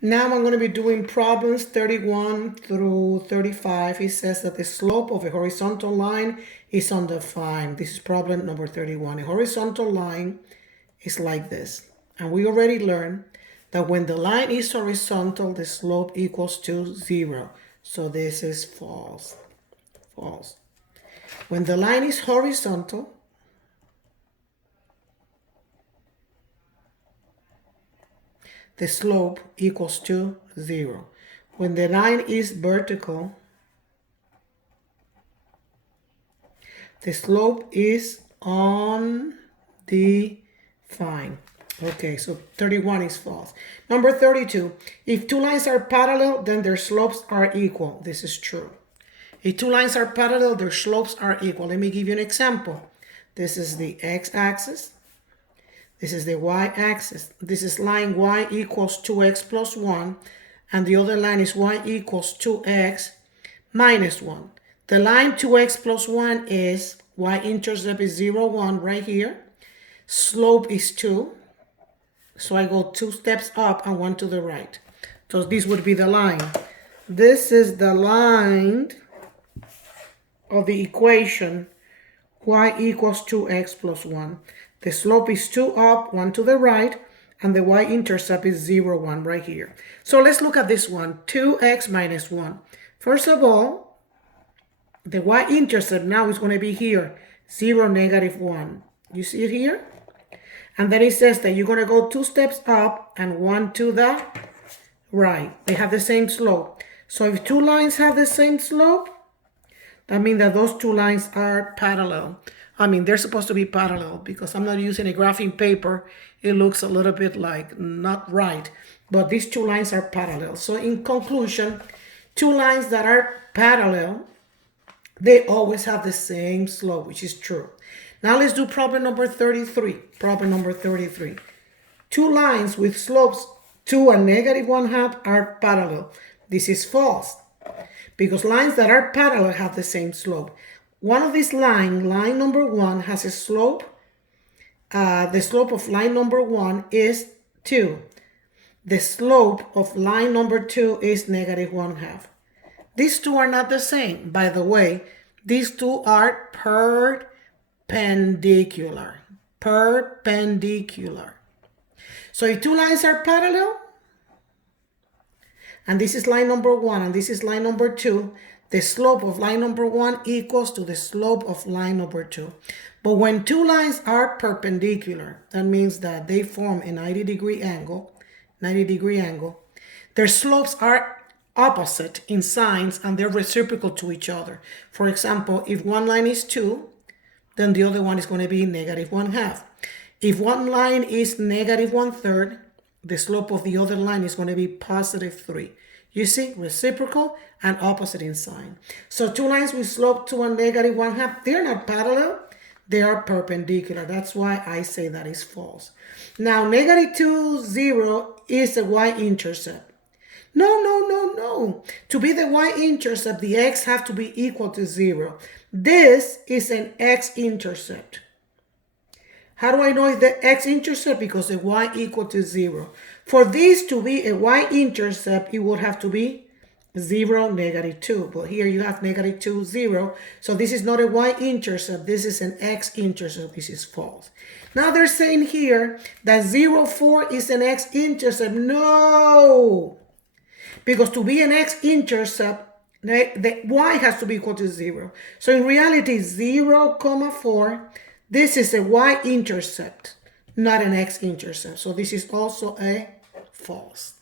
Now I'm going to be doing problems 31 through 35. It says that the slope of a horizontal line is undefined. This is problem number 31. A horizontal line is like this. And we already learned that when the line is horizontal, the slope equals to 0. So this is false. False. When the line is horizontal, the slope equals to 0. When the line is vertical, the slope is undefined. Okay, so 31 is false. Number 32, if two lines are parallel, then their slopes are equal. This is true. If two lines are parallel, their slopes are equal. Let me give you an example. This is the x-axis. This is the y-axis. This is line y equals 2x plus 1. And the other line is y equals 2x minus 1. The line 2x plus 1 is y-intercept is 0, 1 right here. Slope is 2. So I go 2 steps up and 1 to the right. So this would be the line. This is the line of the equation y equals 2x plus 1. The slope is 2 up, 1 to the right, and the y-intercept is 0, 1 right here. So let's look at this one, 2x minus 1. First of all, the y-intercept now is going to be here, 0, negative 1. You see it here? And then it says that you're going to go 2 steps up and 1 to the right. They have the same slope. So if two lines have the same slope, that means that those two lines are parallel. I mean, they're supposed to be parallel because I'm not using a graphing paper. It looks a little bit like not right, but these two lines are parallel. So in conclusion, two lines that are parallel, they always have the same slope, which is true. Now let's do problem number 33. Problem number 33. Two lines with slopes 2 and negative 1/2 are parallel. This is false because lines that are parallel have the same slope. One of these lines, line number 1, has a slope. The slope of line number 1 is 2. The slope of line number 2 is negative 1/2. These two are not the same. By the way, these two are perpendicular. Perpendicular. So if two lines are parallel, and this is line number 1 and this is line number 2, the slope of line number 1 equals to the slope of line number 2. But when two lines are perpendicular, that means that they form a 90-degree angle, their slopes are opposite in signs and they're reciprocal to each other. For example, if one line is 2, then the other one is going to be negative 1/2. If one line is negative 1/3, the slope of the other line is going to be positive 3. You see, reciprocal and opposite in sign. So two lines with slope 2 and negative 1/2, they're not parallel, they are perpendicular. That's why I say that is false. Now, negative 2, 0 is a y-intercept. No. To be the y-intercept, the x have to be equal to 0. This is an x-intercept. How do I know it's the x-intercept? Because the y equal to 0. For this to be a y-intercept, it would have to be 0, negative 2. But here you have negative 2, 0. So this is not a y-intercept. This is an x-intercept. This is false. Now they're saying here that 0, 4 is an x-intercept. No! Because to be an x-intercept, the y has to be equal to 0. So in reality, 0, 4, this is a y-intercept, not an x-intercept. So this is also a false.